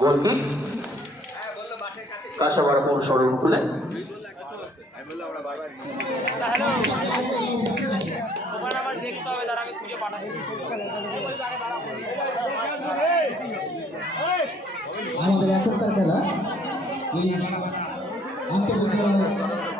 Goal kick Kansapara পৌরসভা খুলে আমাদের এখনকার খেলা এই আন্তর্জাতিক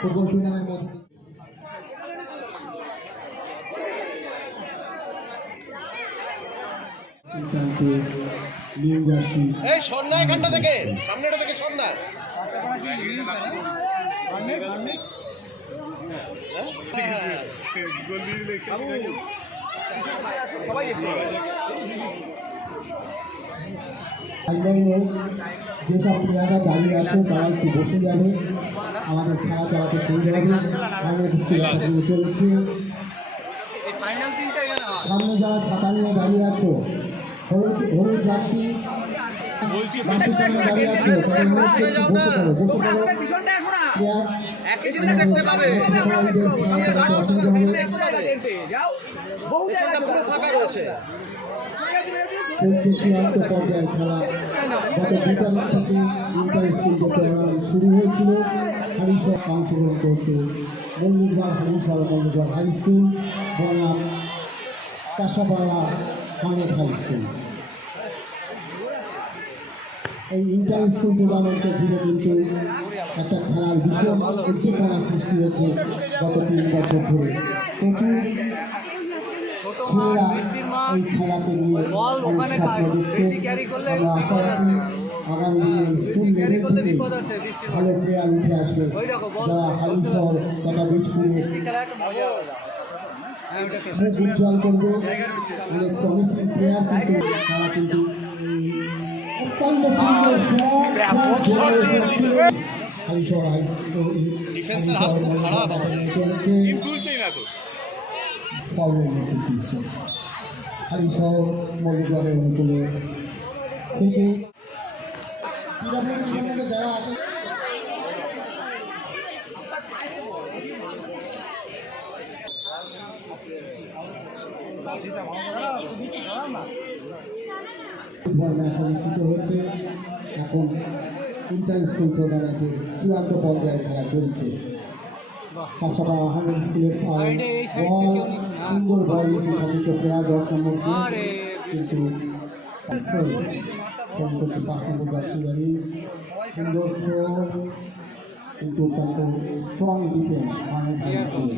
ফুটবল টুর্নামেন্টের মধ্যে নিউ জার্সি এই সন্না এখানটা থেকে সামনেটা থেকে সন্না যেসব প্লেয়াররা দাঁড়িয়ে আছে তারা একটু বসে যাবে, আমাদের খেলা চালাতে সুবিধা হবে। চলেছে সামনে যারা ছাতা নিয়ে দাঁড়িয়ে আছে, হলুদ জার্সি দাঁড়িয়ে আছে, চলছে চূড়ান্ত পর্যায়ের খেলা। গত 2 তারিখ থেকে ইন্টার স্কুল টুর্নামেন্ট শুরু হয়েছিল। হারিশহর অংশগ্রহণ করছে মল্লিকগড় হারিশহর মল্লিকগড় হাই স্কুল বনাম কাঁসাপাড়া হামেদ হাই স্কুল। এই ইন্টার স্কুল টুর্নামেন্টে ঘিরে কিন্তু একটা খেলার বিশেষ উদ্দীপনা সৃষ্টি হয়েছে গত 3 বছর ধরে। প্রচুর ছেলেরা এই খেলাকে নিয়ে স্বপ্ন দিচ্ছে। আমরা আশা রাখি আগামী দিনে স্কুল লেভেল থেকে ভালো প্লেয়ার উঠে আসবে, যারা হারিশহর তথা বীজপুরে মুখ উজ্জ্বল করবে। অনেক প্রমিসিং প্লেয়ার কিন্তু তারা কিন্তু অত্যন্ত সুন্দর হারিশহর হাই স্কুল চলেছে ফাউলের নেতৃত্ব দিচ্ছে হারিশহর মল্লিকগড়ের অনুকূলে থেকে যারা আসে ম্যাচ অনুষ্ঠিত হয়েছে। এখন ইন্টার স্কুল টুর্নামেন্টে চূড়ান্ত পর্যায়ে খেলা চলছে। কাঁসাপাড়া হামেদ স্কুলের সুন্দর বল সতীর্থ প্লেয়ার 10 নম্বর কিন্তু করছে 5 নম্বর যাত্রী সুন্দর কিন্তু অত্যন্ত strong defence Hamed high school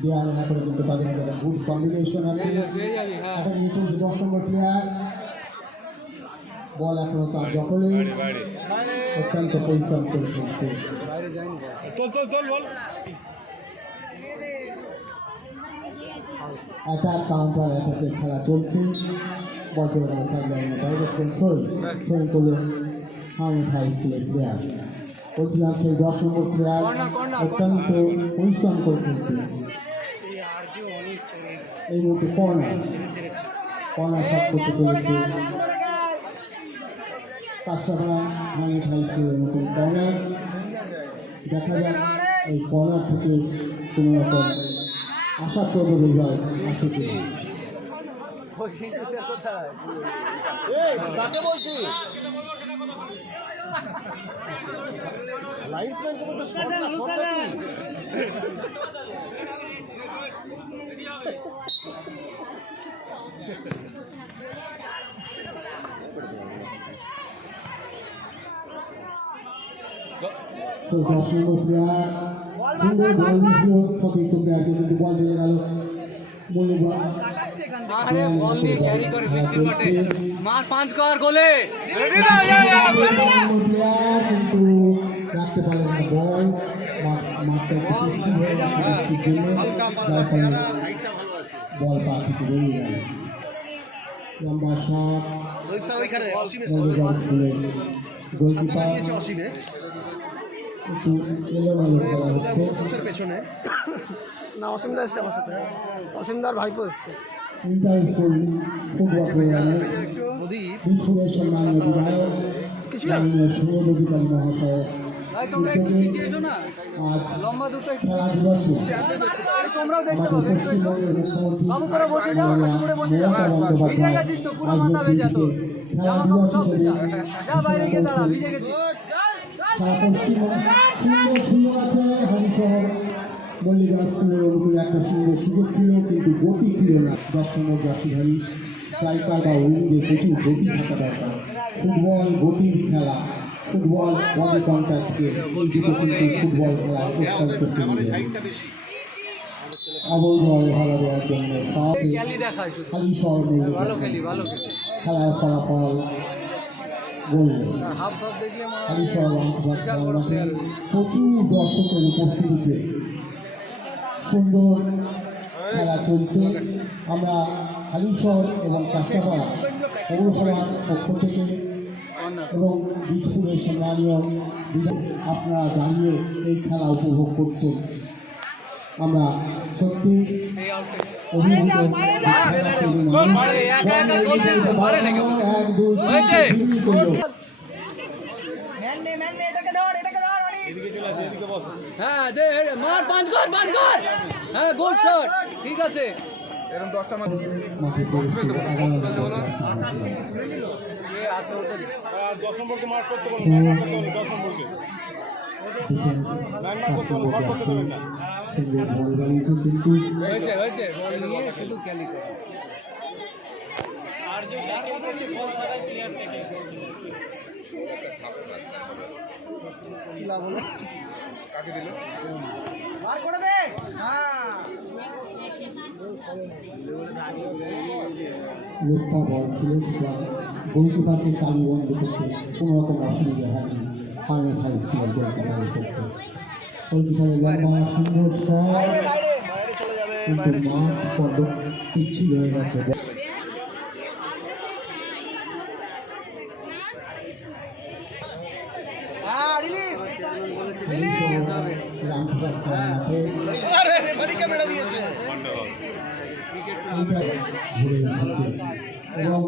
দেওয়ালে না করে কিন্তু তাদের একটা গুড কম্বিনেশন আছে। এখন নিয়ে চলছে 10 নম্বর প্লেয়ার, বল এখনো তার দখলে, অত্যন্ত পরিশ্রম করে খেলছে। অ্যাটাক কাউন্টার অ্যাটাকের খেলা চলছে। বল চলে গেল সাইডলাইনে, ডাইরেকশন থ্রোয়িং করলো হামেদ হাই স্কুলের প্লেয়ার। বলছিলাম সেই 10 নম্বর প্লেয়ার অত্যন্ত পরিশ্রম করে খেলছে। এই মুহূর্তে কর্নার শট করতে চলেছে কাঁসাপাড়া হামেদ হাই স্কুলের নতুন কর্নার। দেখা যাক এই কর্নার থেকে কোনো রকম আশাপ্রদ রেজাল্ট আসে কিনা। সুন্দর প্লেয়ার সুন্দর বল দিয়েছিল সতীর্থ প্লেয়ারকে, কিন্তু বল চলে গেল মল্লিকগড়। কিন্তু রাখতে পারলেন না বল, বল পা থেকে বেরিয়ে গেল। লম্বা শট মল্লিকগড় স্কুলের গোলকিপার একটু এলোমেলো করা হচ্ছে। পেছনে না অসীমদা এসছে আমার সাথে, অসীমদার ভাইপো এসছে। ইন্টার স্কুল ফুটবল টুর্নামেন্ট বীরপুরের সম্মানীয় বিধায়ক মাননীয় সুবোধ অধিকারী মহাশয় আজ খেলা দিবসে আমাদের পশ্চিমবঙ্গের মুখ্যমন্ত্রী মমতা বন্দ্যোপাধ্যায় খেলা দিবস হিসেবে সারা পশ্চিমবঙ্গ সুন্দর আছে হরিশহর মল্লিকা স্কুলের অনুকূলে একটা সুন্দর সুযোগ ছিল, কিন্তু গতি ছিল না। 10 নম্বর জার্সিধারী স্ট্রাইকার বা উইঙ্গে প্রচুর গতি থাকা দরকার। ফুটবল গতির খেলা, ফুটবল বডি কন্ট্যাক্টকে এই দুটো কিন্তু ফুটবল খেলা অত্যন্ত প্রয়োজন। অবৈধভাবে ভালো দেওয়ার জন্য হরিশহর খেলার ফলাফল বললেন হরিশহর প্রচুর দর্শকের উপস্থিতিতে সুন্দর খেলা চলছে। আমরা হরিশহর এবং কাঁচরাপাড়া পৌরসভার পক্ষ থেকে এবং বীজপুরের সম্মানীয় আপনারা দাঁড়িয়ে এই খেলা উপভোগ করছেন। আমরা সত্যি হ্যাঁ দে মার 5 গল হ্যাঁ গোল শট ঠিক আছে এরকম 10টা মার এ আছে ওদের 10 নম্বরকে মার করতে বল 10 নম্বরকে ম্যান মার করতে বল শট করতে দেবেন না হয়েছে বল নিয়ে শুধু ক্যালি করে আর যে ট্যাকেল করছে বল ছাড়াই প্লেয়ার থেকে কি লাগলো কাকে দিল মার করে দে হ্যাঁ লোকটা বল ছিল সেটা গোলকিপারকে চালু বন্ধ করতে কোনো রকম অসুবিধা হয়নি। ফাইনাল হাই স্কুলের গোলকিপারের পক্ষে গোলকিপারের লম্বা সুন্দর শট, কিন্তু মাঠ বড্ড পিচ্ছিল হয়ে গেছে। এবং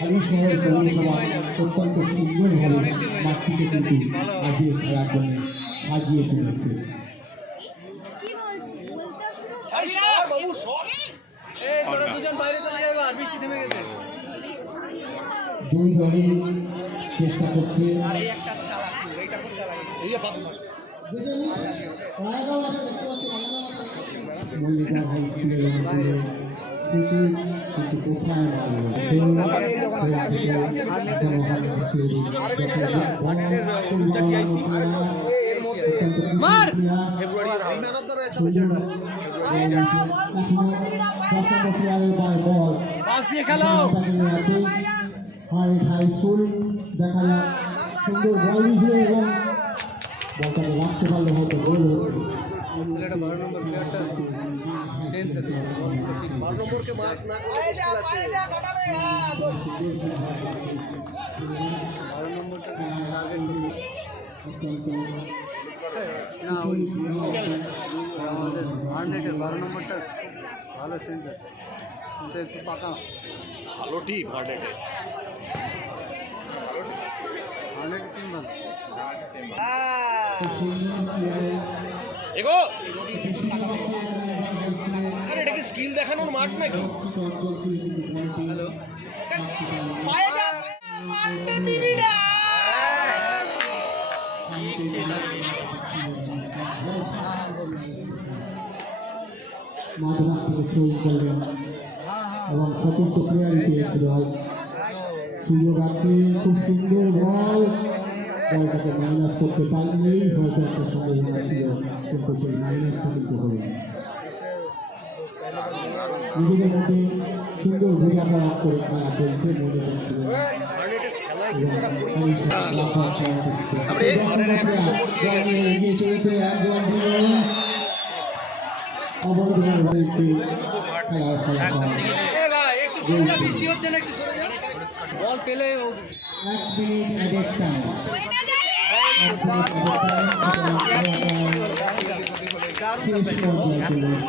হরিশহর পৌরসভা অত্যন্ত সুন্দরভাবে মাঠটিকে কিন্তু আজকে খেলার জন্য সাজিয়ে তুলেছে। দুই দলই চেষ্টা করছে মল্লিকা হাই স্কুলের কিন্তু কোথায় হাই স্কুল দেখা যাক সুন্দর বল দিয়ে এবং বলটাকে রাখতে পারলে হয়তো গোল হতো। ছেলেটা 12 নম্বর প্লেয়ারটা সেন্স আছে 12 নম্বরকে মার্ক না করে মুশকিল আছে 12 নম্বরটা টার্গেট না ওই আমাদের 12 নম্বরটা ভালো সেন্স আছে কিন্তু একটু পাকা ভালো ঠিক হার্ডেটে 100 ভালো এগো আরে এটা কি স্কিল দেখানোর মাঠ নাকি? হ্যালো পায়ে যা মারতে দিবি না মাঝমাঠ থেকে চোখ করলেন এবং সতীর্থ প্লেয়ারই পেয়েছিল। সুযোগ আছে, খুব সুন্দর বল, বলটাকে মাইনাস করতে পারেনি, হয়তো একটা সম্ভাবনা ছিল, কিন্তু সেই মাইনাসটা কিন্তু হল নিজেদের মধ্যে সুন্দর বোঝাপড়া করে খেলা চলছে মনে করছিল। এগিয়ে চলেছে একজন অবরোধের বাড়িতে খেলার ফলাফল বৃষ্টি হচ্ছে না একটু সরে যান বল পেলে 1 মিনিট অ্যাডেড টাইম।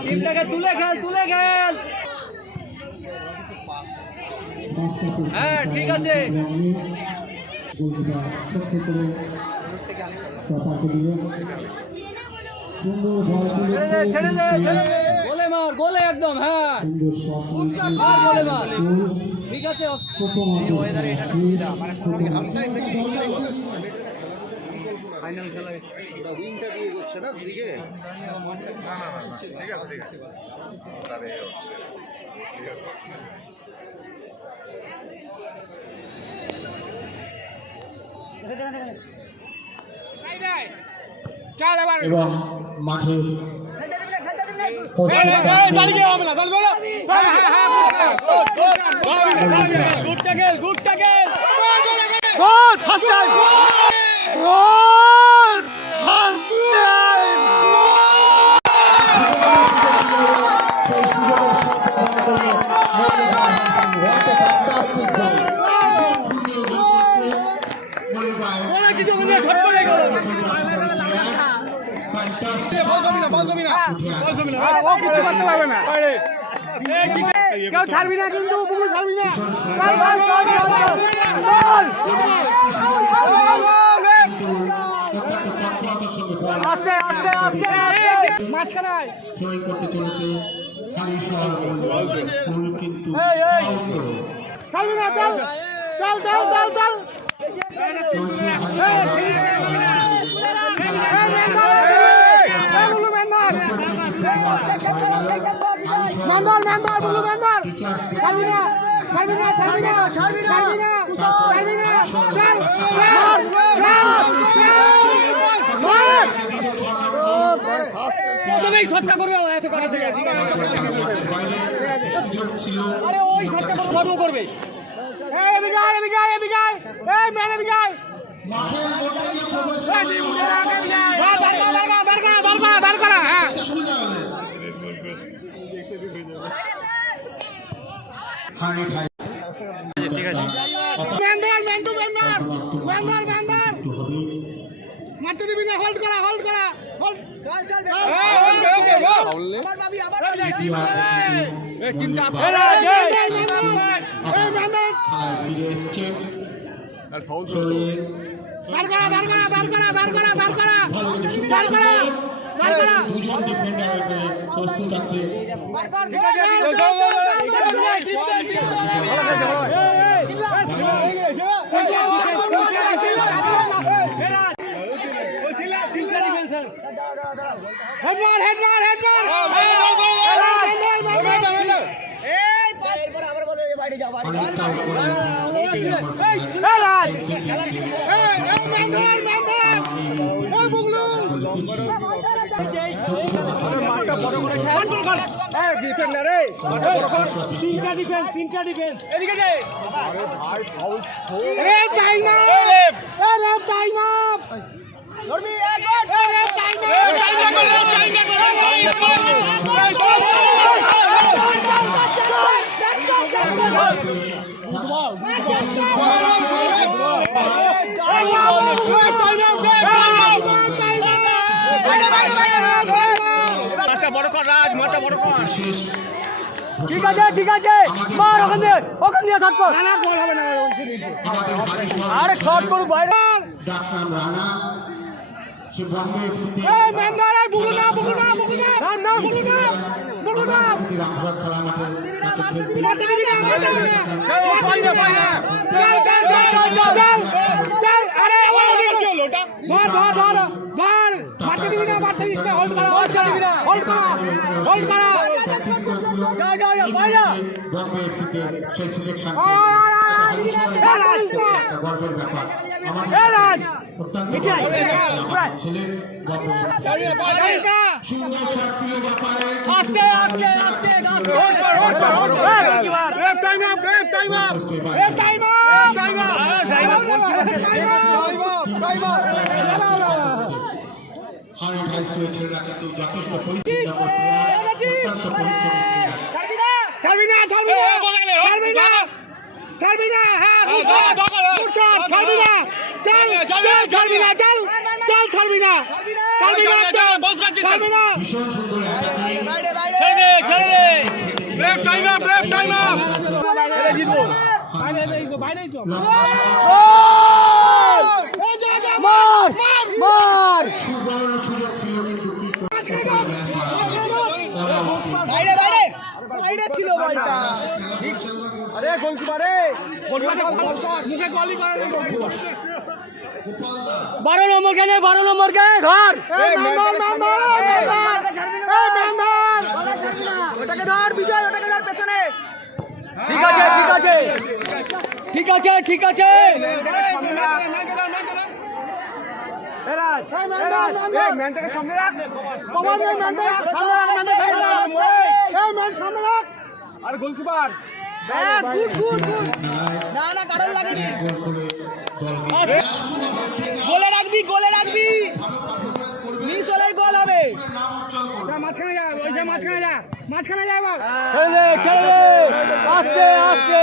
টিমটাকে তুলে খেল হ্যাঁ ঠিক আছে গোলকিপার ছোট্ট করে স্টপারকে দিলেন। সুন্দর বল ছেড়ে দে গোলে মার গোলে একদম হ্যাঁ সুন্দর শট গোলে মার ঠিক আছে ফাইনাল খেলা রিংটা দিয়ে যাচ্ছে না দুদিকে এবং মাঠে কেউ ছাড়বি না কিন্তু ছাড়বি না জয় করতে চলেছে স্কুল কিন্তু চলছে শটটা করবে এত করা থেকে ওই শটটা করবে করবে মারতে দিবি না হোল্ড করা ফিরে এসছে দুজন ডিফেন্ডার প্রস্তুত আছে তিনটা ডিফেন্স এদিকে ঠিক আছে মার ওখান দিয়ে শট কর না বল হবে না আরে শট করু বাইরে ডাক্তার রানা সে বম্বে এফসি এই মেন্দার বুগু না না বুগু না রামপুরহাট খেলা মাঠে আরে লোটা ধর মারতে দিবি না হোল্ড করা বম্বে এফসিতে সেই সিলেকশন গর্বের ব্যাপার আমাদের অত্যন্ত ছেলে সুন্দর শট ছিল ব্যাপারে হারিট হাই স্কুলের ছেলেরা কিন্তু যথেষ্ট পরিশ্রমী অত্যন্ত পরিশ্রমী ভীষণ সুন্দর সুবর্ণ সুযোগ ছিল কিন্তু কি বাইরে ছিল বলটা 12 নম্বর কে 12 নম্বর কে ধর ওটাকে ধর বিজয়, ওটাকে ধর পেছনে। ঠিক আছে ঠিক আছে ঠিক আছে ঠিক আছে আর গোলকিপার ব্যাস, গুড গুড গুড। না না, কারণ লাগেনি। গোলে রাখবি, গোলে রাখবি, মিস হলেই গোল হবে। মাঝখানে যা, ওই যে মাঝখানে যা, মাঝখানে যা এবার। ছেড়ে দে আস্তে আস্তে,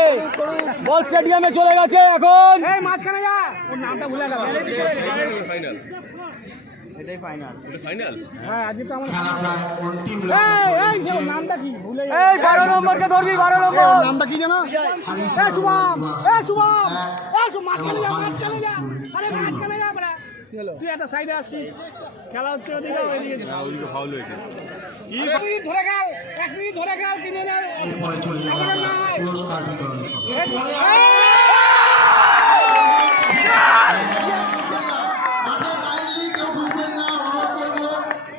বল স্টেডিয়ামে চলে গেছে এখন। এই মাঝখানে যা, ওর নামটা ভুলে গেল। ফাইনাল এটাই ফাইনাল। এটা ফাইনাল হ্যাঁ আজকে তো আমার খেলা প্রায় অন্তিম লগ্নে চলে এসেছে। নামটা কি ভুলে গেছি। এই 12 নম্বরকে ধরবি, 12 নম্বর নামটা কি জানো? এই শুভম, এই শুভম, এই শুভম, মাঝখানে যা, মাঝখানে যা, আরে মাঝখানে যা বড়া। তুই একটা সাইডে আসছিস, খেলা হচ্ছে ওদিকে, ওইদিকে ওদিকে ফাউল হয়েছে। 1 মিনিট ধরে গেল, 1 মিনিট ধরে গেল, কিনে নে। এরপরে চলে যাবো আমরা পুরস্কার বিতরণ সভা। মাঠে কাইন্ডলি কেউ ঢুকবেন না, অনুরোধ করবো।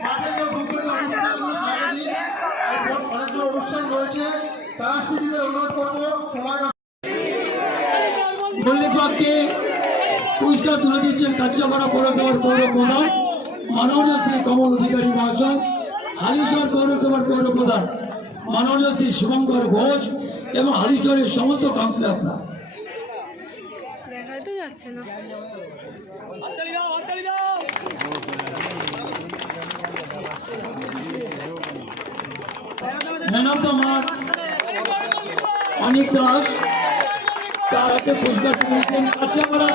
মাঠে কেউ ঢুকবেন না, অনুষ্ঠানগুলো সারা দিন। এরপর অনেকগুলো অনুষ্ঠান রয়েছে, তারা স্মৃতিদের অনুরোধ করবো সময় মল্লিকবাগকে পুরস্কার তুলে দিচ্ছেন কাঁচাপাড়া পৌরসভার পৌর প্রধান মাননীয় শ্রী কমল অধিকারী মহাশয়, হালিশহর পৌরসভার পৌর প্রধান মাননীয় শ্রী শুভঙ্কর ঘোষ এবং হালিশহরের সমস্ত কাউন্সিলররা। দেখাই তো যাচ্ছে না। ম্যান অফ দ্য মাঠ অনিক দাস, তাকে পুরস্কার তুলে দিচ্ছেন কাঁচাপাড়া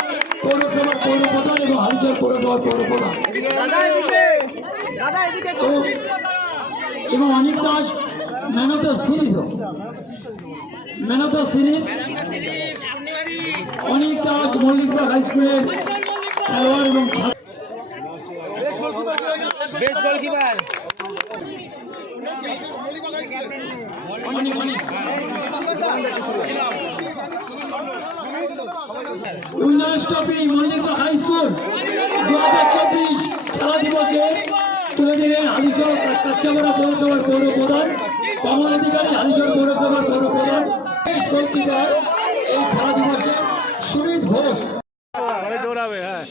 পৌরসভার পৌর প্রধান এবং হালিশহর পৌরসভার পৌর প্রধান। দাদা এদিকে, দাদা এদিকে। এবং Anik Das man of the series, man of the series Anik Das Mallikbag high স্কুলের খেলোয়াড় এবং best goalkeeper Anik Anik winners trophy Mallikbag high school 2024 খেলা দিবসে তুলে দিলেন হালিশহর কাঁচাপাড়া পৌরসভার পৌর প্রধান কমল অধিকারী, হালিশহর পৌরসভার পৌর প্রধান। বেস্ট গোলকিপার এই খেলা দিবসে সুমিত ঘোষ। দৌড়াবে। হ্যাঁ